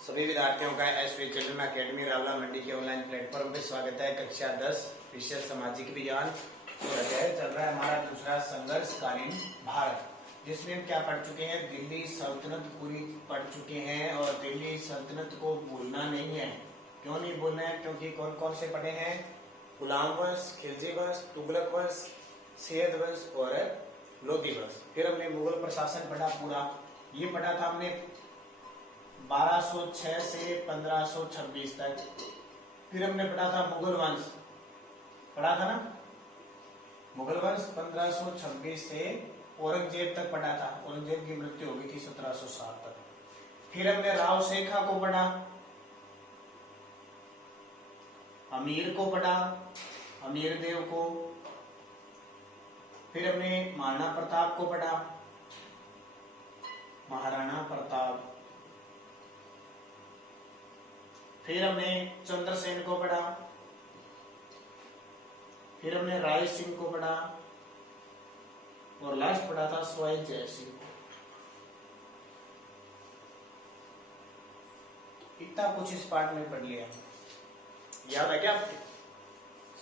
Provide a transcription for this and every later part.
सभी विद्यार्थियों का एसवी चिल्ड्रन अकेडमी रावला मंडी के ऑनलाइन प्लेटफॉर्म पे स्वागत है। कक्षा 10 विषय सामाजिक विज्ञान और अध्याय चल रहा है हमारा दूसरा संघर्षकालीन भारत, जिसमें हम क्या पढ़ चुके हैं, दिल्ली सल्तनत पूरी पढ़ चुके हैं। और दिल्ली सल्तनत को भूलना नहीं है। क्यों नहीं भूलना है? क्योंकि कौन कौन से पढ़े हैं? गुलाम वंश, खिलजी वंश, तुगलक वंश, सैयद वंश और लोधी वंश। फिर हमने मुगल प्रशासन पढ़ा पूरा, ये पढ़ा था हमने 1206 से 1526 तक। फिर हमने पढ़ा था मुगल वंश, पढ़ा था ना, मुगल वंश 1526 से औरंगजेब तक पढ़ा था। औरंगजेब की मृत्यु हो गई थी 1707 तक। फिर हमने राव शेखा को पढ़ा, अमीर को पढ़ा, अमीर देव को। फिर हमने महाराणा प्रताप को पढ़ा, महाराणा प्रताप। फिर हमने चंद्रसेन को पढ़ा, फिर हमने राय सिंह को पढ़ा और लास्ट पढ़ा था सवाई जय सिंह। इतना कुछ इस पार्ट में पढ़ लिया, याद है क्या आपके?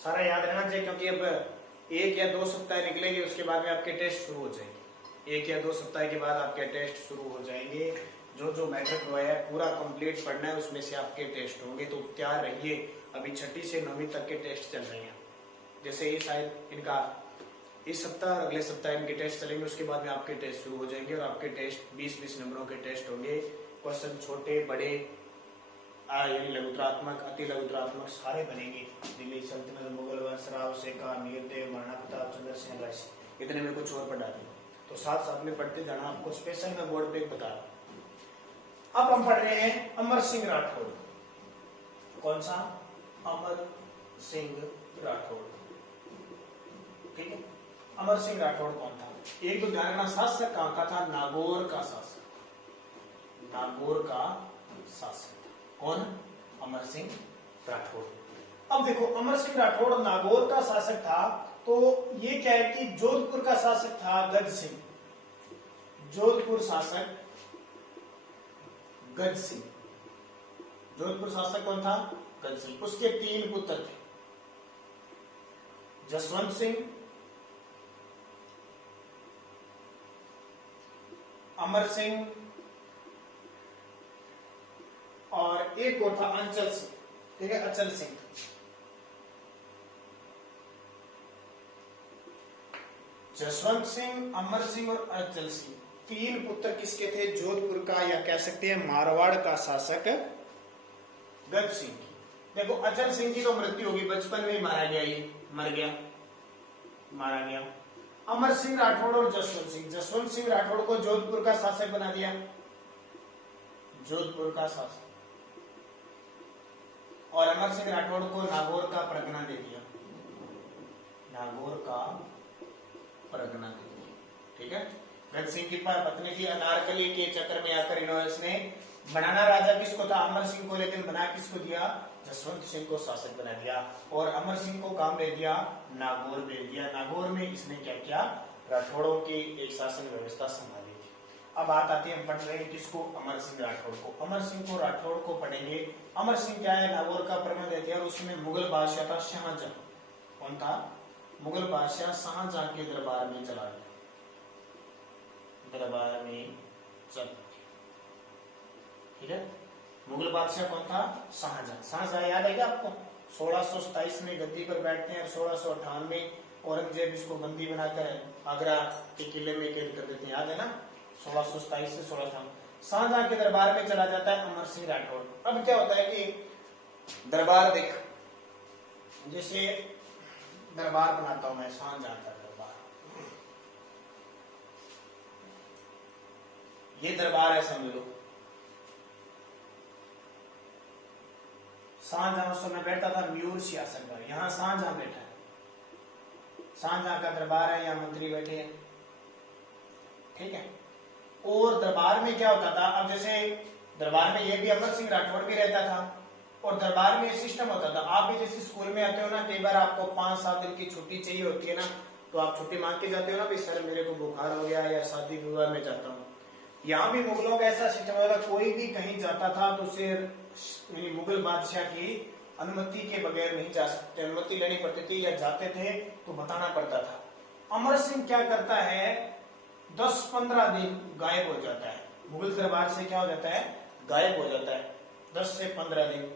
सारा याद रहना चाहिए, क्योंकि अब 1 या 2 सप्ताह निकलेंगे, उसके बाद में आपके टेस्ट शुरू हो जाएंगे। 1 या 2 सप्ताह के बाद आपके टेस्ट शुरू हो जाएंगे। जो जो मैटर करवाया है पूरा कंप्लीट पढ़ना है, उसमें से आपके टेस्ट होंगे, तो तैयार रहिए। अभी 6ठी से 9वीं तक के टेस्ट चल रहे हैं। जैसे ये शायद इनका इस सप्ताह अगले सप्ताह इनके टेस्ट चलेंगे, उसके बाद में आपके टेस्ट शुरू हो जाएंगे और आपके टेस्ट 20-20 नंबरों के टेस्ट होंगे। क्वेश्चन छोटे बड़े यानी लघुतरात्मक, अति लघुतरात्मक सारे बनेंगे। दिल्ली सल्तनत, मुगल वंश, राव शेखा, अमीर देव, महाराणा प्रताप, चंद्रसेन, राय सिंह, इतने में कुछ और पढ़ा दें तो साथ साथ में पढ़ते जाना। आपको स्पेशल मैं बोर्ड पे बता रहा हूं। अब हम पढ़ रहे हैं अमर सिंह राठौड़। कौन सा? अमर सिंह राठौड़। ठीक है, अमर सिंह राठौड़ कौन था? एक तो ध्यान रखना, शासक कहां का था? नागौर का शासक। नागौर का शासक कौन? अमर सिंह राठौड़। अब देखो, अमर सिंह राठौड़ नागौर का शासक था, तो ये क्या है कि जोधपुर का शासक था गज सिंह। जोधपुर शासक गज सिंह। जोधपुर शासक कौन था? गज सिंह। उसके 3 पुत्र थे, जसवंत सिंह, अमर सिंह और एक और था अंचल सिंह। ठीक है, अचल सिंह। जसवंत सिंह, अमर सिंह और अचल सिंह, 3 पुत्र किसके थे? जोधपुर का, या कह सकते हैं मारवाड़ का शासक गज सिंह की। देखो, अचल सिंह की तो मृत्यु होगी, बचपन में ही मारा गया, ये मर गया, मारा गया। अमर सिंह राठौड़ और जसवंत सिंह, जसवंत सिंह राठौड़ को जोधपुर का शासक बना दिया, जोधपुर का शासक, और अमर सिंह राठौड़ को नागौर का परगना दे दिया, नागौर का परगना दे दिया। ठीक है, गज सिंह की पत्नी थी अनारकली के चक्कर में आकर इन्होंने बनाना राजा किसको था? अमर सिंह को, लेकिन बना किसको दिया? जसवंत सिंह को शासक बना दिया। और अमर सिंह को काम दे दिया, नागौर भेज दिया। नागौर में इसने क्या किया? राठौड़ों की एक शासन व्यवस्था संभाली थी। अब बात आती है, हम पढ़ रहे हैं किसको? अमर सिंह राठौड़ को। अमर सिंह को, राठौड़ को पढ़ेंगे। अमर सिंह क्या है? नागौर का परगना दे दिया और उसमें मुगल बादशाह था शाहजहां। कौन था? मुगल बादशाह शाहजहां के दरबार में चला गया, दरबार में चल। ठीक है, मुगल बादशाह कौन था? शाहजहां। शाहजहां याद है क्या आपको? 1627 में गद्दी पर बैठते हैं और 1658 में औरंगजेब इसको बंदी बनाकर आगरा के किले में कैद कर देते हैं, याद है ना? 1627 से 1658 शाहजहां के दरबार में चला जाता है अमर सिंह राठौड़। अब क्या होता है कि दरबार देख, जैसे दरबार बनाता हूं मैं, शाहजहां का दरबार, ये दरबार है समझ लो। शाहजहां उस समय बैठा था म्यूर सियासत पर, यहां शाहजहां बैठा है, शाहजहां का दरबार है, यहां मंत्री बैठे हैं। ठीक है, और दरबार में क्या होता था? अब जैसे दरबार में ये भी अमर सिंह राठौड़ भी रहता था, और दरबार में सिस्टम होता था, आप भी जैसे स्कूल में आते हो ना, कई बार आपको 5-7 दिन की छुट्टी चाहिए होती है ना, तो आप छुट्टी मांग के जाते हो ना, भाई सर मेरे को बुखार हो गया या शादी विवाह में जाता हूँ, यहाँ भी मुगलों का ऐसा सिस्टम होगा, कोई भी कहीं जाता था तो उसे यानी मुगल बादशाह की अनुमति के बगैर नहीं जा सकते, अनुमति लेनी पड़ती थी, या जाते थे तो बताना पड़ता था। अमर सिंह क्या करता है, 10-15 दिन गायब हो जाता है, मुगल दरबार से क्या हो जाता है, गायब हो जाता है 10 से 15 दिन।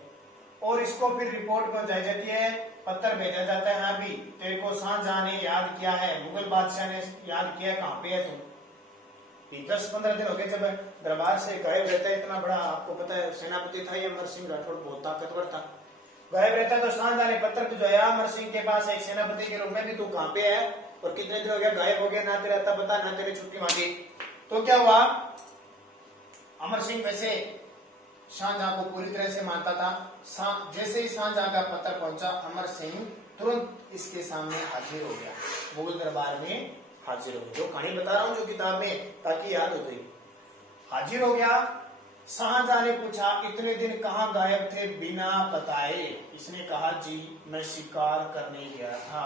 और इसको फिर रिपोर्ट पहुंचाई जाती है, पत्र भेजा जाता है, हाँ भी तेरे को शाहजहां ने याद किया है, मुगल बादशाह ने याद किया, कहाँ पे है तुम। 10-15 दिन हो गए जब दरबार से गायब रहता है, इतना बड़ा आपको पता है सेनापति था ये अमर सिंह राठौड़, बहुत ताकतवर था, गायब रहता है। तो शाहजहां ने पत्र भिजवाया अमर सिंह के पास एक सेनापति के रूप में भी, तू कहाँ पे है और कितने दिन हो गया गायब हो गया, ना तेरा अता पता, ना तेरी छुट्टी मांगी। तो क्या हुआ, अमर सिंह वैसे शाहजहां को पूरी तरह से मानता था। जैसे ही शाहजहां का पत्र पहुंचा, अमर सिंह तुरंत इसके सामने हाजिर हो गया, मुगल दरबार में हाजिर हो गया। जो कहानी बता रहा हूं जो किताब में, ताकि याद हो गई, हाजिर हो गया। शाहजहां ने पूछा इतने दिन कहाँ गायब थे बिना बताए। इसने कहा जी मैं शिकार करने गया था।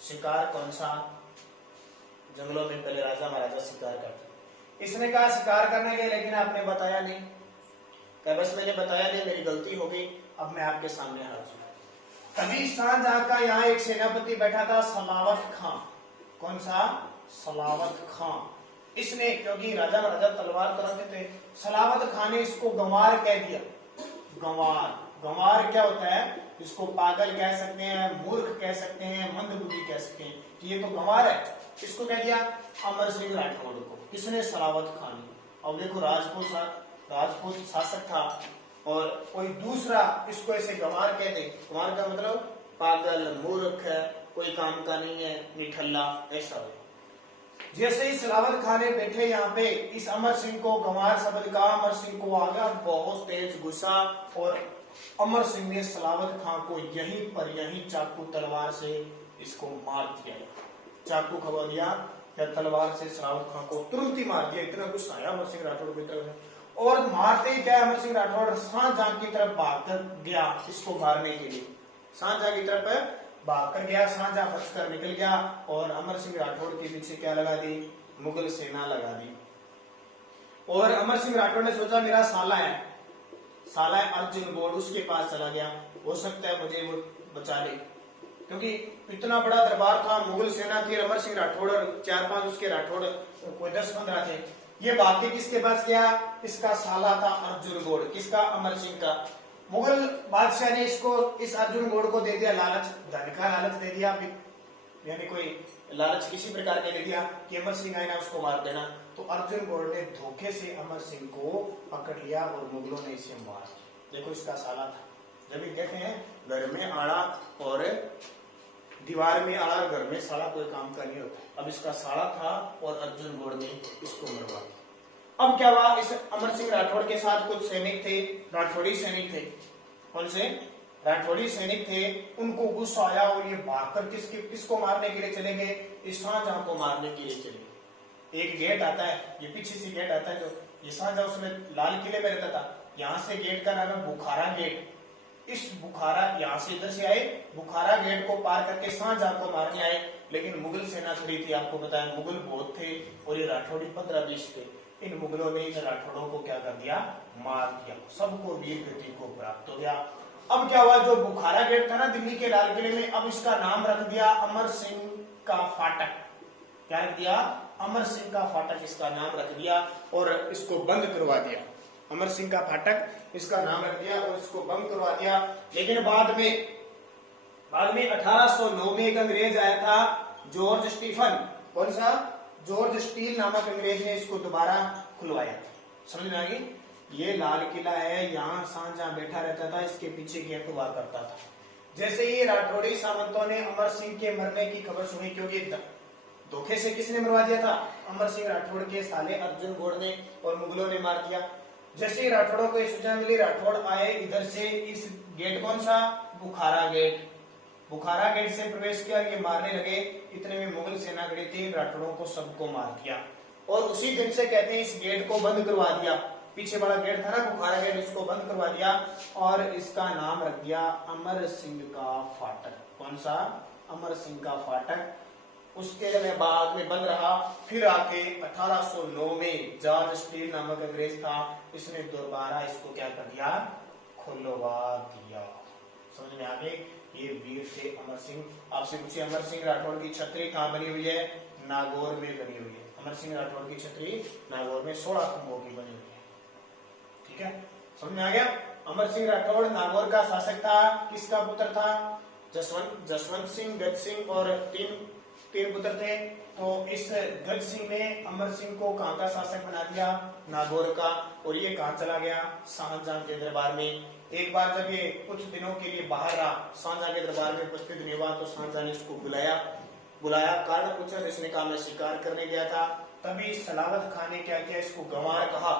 शिकार कौन सा, जंगलों में पहले राजा महाराजा शिकार करते। इसने कहा शिकार करने गए लेकिन आपने बताया नहीं। क्या बस मैंने बताया नहीं, मेरी गलती हो गई, अब मैं आपके सामने हाजिर हूं। तभी शाहजहां का यहाँ एक सेनापति बैठा था, सलावत खां। कौन सा, सलावत खां। इसने, क्योंकि राजा महाराजा तलवार चलाते थे, सलावत खां ने इसको गंवार कह दिया। गंवार, गंवार क्या होता है, इसको पागल कह सकते हैं, मूर्ख कह सकते हैं, मंदबुद्धि कह सकते हैं, कि ये तो गंवार है। इसको कह दिया अमर सिंह राठौड़ को, किसने, सलावत खान ने। अब देखो राजपूत शासक था और कोई दूसरा इसको ऐसे गंवार कह दे, गंवार का मतलब पागल, मूर्ख है, कोई काम का नहीं है, निठल्ला, ऐसा हो। जैसे ही सलावत खान ने बैठे यहाँ पे, इस अमर सिंह को गंवार शब्द का, अमर सिंह को आ गया बहुत तेज गुस्सा, और अमर सिंह ने सलावत खान को यहीं पर, यहीं चाकू तलवार से इसको मार दिया। चाकू खबा दिया या तलवार से सलावत खान को तुरंत ही मार दिया। इतना गुस्सा आया अमर सिंह राठौड़ की तरफ, और मारते ही क्या, अमर सिंह राठौड़ शाहजहां की तरफ भाग कर गया इसको मारने के लिए। शाहजहां की तरफ भाग कर गया, शाहजहां बच कर निकल गया, और अमर सिंह राठौड़ के पीछे क्या लगा दी, मुगल सेना लगा दी। और अमर सिंह राठौड़ ने सोचा मेरा साला है अर्जुन गौड़, उसके पास चला गया, हो सकता है मुझे वो बचा ले, क्योंकि इतना बड़ा दरबार था, मुगल सेना थी, अमर सिंह राठौड़ और 4-5 उसके राठौड़, कोई 10-15 थे। ये भाग के किसके पास गया, इसका साला था अर्जुन गौड़, किसका, अमर सिंह का। मुगल बादशाह ने इसको, इस अर्जुन गौड़ को दे दिया लालच, धन का लालच दे दिया, यानी कोई लालच किसी प्रकार के दे दिया कि अमर सिंह आए ना उसको मार देना। तो अर्जुन गौड़ ने धोखे से अमर सिंह को पकड़ लिया और मुगलों ने इसे मार दिया। देखो इसका साला था। जब भी कहते हैं घर में आड़ा और दीवार में आड़ा, घर में साला कोई काम का नहीं होता। अब इसका साला था और अर्जुन गौड़ ने इसको मरवा दिया। अब क्या हुआ, इस अमर सिंह राठौड़ के साथ कुछ सैनिक थे, राठौड़ी सैनिक थे। कौन से, राठौड़ी सैनिक थे। उनको गुस्सा आया और ये भागकर किसको मारने के लिए चले गए, इस शाहजहां को मारने के लिए चले गए। एक गेट आता है, ये पीछे से गेट आता है, जो ये शाहजहां उसमें लाल किले में रहता था, यहाँ से गेट का नाम है बुखारा गेट। इस बुखारा, यहाँ से इधर से आए, बुखारा गेट को पार करके शाहजहां को मारने आए, लेकिन मुगल सेना खड़ी थी। आपको बताया मुगल बहुत थे और ये राठौड़ी 15-20 थे। इन मुगलों ने इन राठौड़ों को क्या कर दिया, मार दिया, सबको वीर गति को प्राप्त हो गया। अब क्या हुआ, जो बुखारा गेट था ना दिल्ली के लाल किले में, अब इसका नाम रख दिया अमर सिंह का फाटक। क्या रख दिया, अमर सिंह का फाटक इसका नाम रख दिया और इसको बंद करवा दिया। अमर सिंह का फाटक इसका नाम रख दिया और इसको बंद करवा दिया। लेकिन बाद में 1809 में एक अंग्रेज आया था, जॉर्ज स्टीफन। कौन सा, जॉर्ज स्टील नामक अंग्रेज ने इसको दोबारा खुलवाया। समझ में आ गई, ये लाल किला है, यहाँ शाहजहां बैठा रहता था, इसके पीछे गेट हुआ करता था। जैसे ही राठौड़ी सामंतों ने अमर सिंह के मरने की खबर सुनी, क्योंकि धोखे से किसने मरवा दिया था, अमर सिंह राठौड़ के साले अर्जुन गौड़ ने, और मुगलों ने मार दिया। जैसे ही राठौड़ों को सूचना मिली, राठौड़ आए इधर से, इस गेट, कौन सा, बुखारा गेट, बुखारा गेट से प्रवेश किया, ये मारने लगे। इतने में मुगल सेना खड़ी थी, राठौड़ों को सबको मार दिया। और उसी दिन से कहते हैं इस गेट को बंद करवा दिया। पीछे वाला गेट था ना बुखारा गेट, इसको बंद करवा दिया और इसका नाम रख दिया अमर सिंह का फाटक। कौन सा, अमर सिंह का फाटक। उसके में बाद में बंद रहा। फिर आके 1809 में जॉर्ज स्टील नामक अंग्रेज था, इसने दोबारा इसको क्या कर दिया, खुलवा दिया। समझ में आ गई। ये वीर थे अमर सिंह। आपसे पूछिए अमर सिंह राठौड़ की छतरी कहाँ बनी हुई है, नागौर में बनी हुई है। अमर सिंह राठौड़ की छतरी नागौर में 16 खंभों की बनी हुई है। ठीक है, समझ में आ गया। अमर सिंह राठौड़ नागौर का शासक था। किसका पुत्र था, जसवंत सिंह, गज सिंह और तीन पुत्र थे। तो इस गज सिंह ने अमर सिंह को कहां का शासक बना दिया, नागौर का। और ये कहां चला गया, शाहजहां के दरबार में। एक बार जब ये कुछ दिनों के लिए बाहर रहा, शाहजहां के दरबार में उपस्थित नहीं हुआ, तो शाहजहां ने इसको बुलाया, कारण पूछा। इसने कहा मैं शिकार करने गया था। तभी सलावत खान ने क्या किया, इसको गंवार कहा।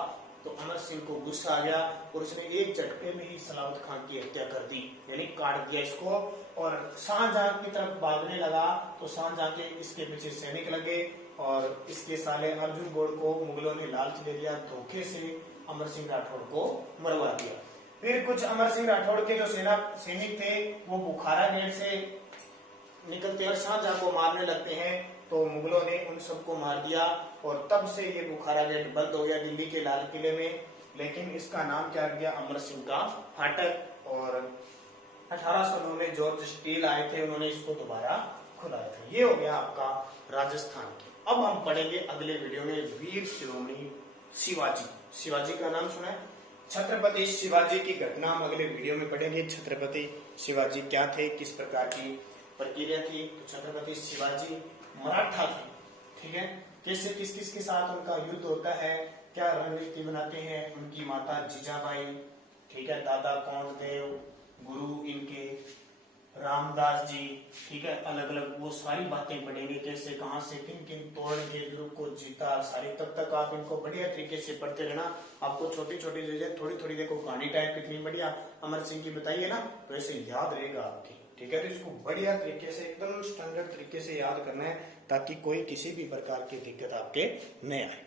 तो अमर सिंह को गुस्सा आ गया और उसने एक झटके में ही सलावत खान की हत्या कर दी, यानी काट दिया इसको। और शाहजहां की तरफ भागने लगा तो शाहजहां के इसके पीछे सैनिक लगे और इसके साले अर्जुन गौड़ को मुगलों ने लालच दे दिया, धोखे से अमर सिंह राठौड़ को मरवा दिया। फिर कुछ अमर सिंह राठौड़ के जो सैनिक थे वो बुखारा गेट से निकलते और शाहजहां को मारने लगते हैं। तो मुगलों ने उन सबको मार दिया और तब से ये बुखारा गेट बंद हो गया दिल्ली के लाल किले में। लेकिन इसका नाम क्या गया, अमर सिंह का फाटक। और 1809 में जॉर्ज स्टील आए थे, उन्होंने इसको दोबारा खुलाया था। ये हो गया आपका राजस्थान की। अब हम पढ़ेंगे अगले वीडियो में वीर शिरोमणि शिवाजी। शिवाजी का नाम सुना है, छत्रपति शिवाजी की घटना हम अगले वीडियो में पढ़ेंगे। छत्रपति शिवाजी क्या थे, किस प्रकार की प्रक्रिया थी। तो छत्रपति शिवाजी मराठा थे, ठीक है। कैसे किस किस के साथ उनका युद्ध होता है, क्या रणनीति बनाते हैं, उनकी माता जीजाबाई, ठीक है, दादा कौंडदेव, गुरु इनके रामदास जी, ठीक है। अलग अलग वो सारी बातें पढ़ेंगे, कैसे कहां से किन किन तोड़ के ग्रुप को जीता सारी। तब तक आप इनको बढ़िया तरीके से पढ़ते रहना। आपको छोटी छोटी चीजें थोड़ी थोड़ी देखो, कहानी टाइप कितनी बढ़िया अमर सिंह की बताइए ना, तो ऐसे याद रहेगा आपकी, ठीक है। तो इसको बढ़िया तरीके से एकदम स्टैंडर्ड तरीके से याद करना है ताकि कोई किसी भी प्रकार की दिक्कत आपके नहीं आए।